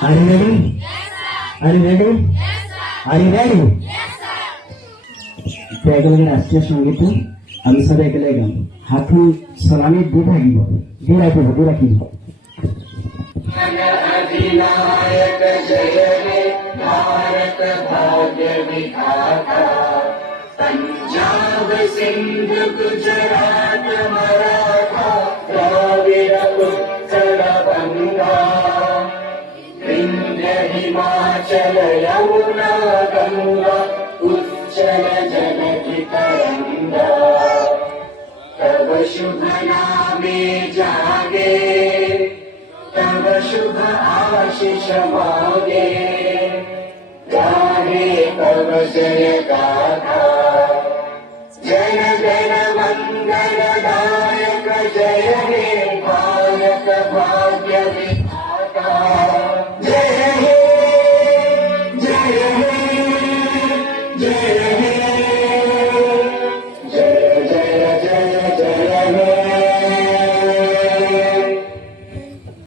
Are you ready? Are you ready? Are you ready? একেলগে ৰাষ্ট্ৰীয় সংগীতটো আমি সবে একেলগে গাম। হাতখন সলামি দি থাকিব, দি ৰাখিব। अधिनायक जय हे भारत भाग्य विधाता, पंजाब सिंध गुजरात मराठा द्राविड़ उत्कल बंगा, विंध्य हिमाचल यमुना गंगा उज्जल जलधि तरंगा, तब शुभ नामे जागे, तब शुभ आशीष मागे, गाहे तब जय गाथा।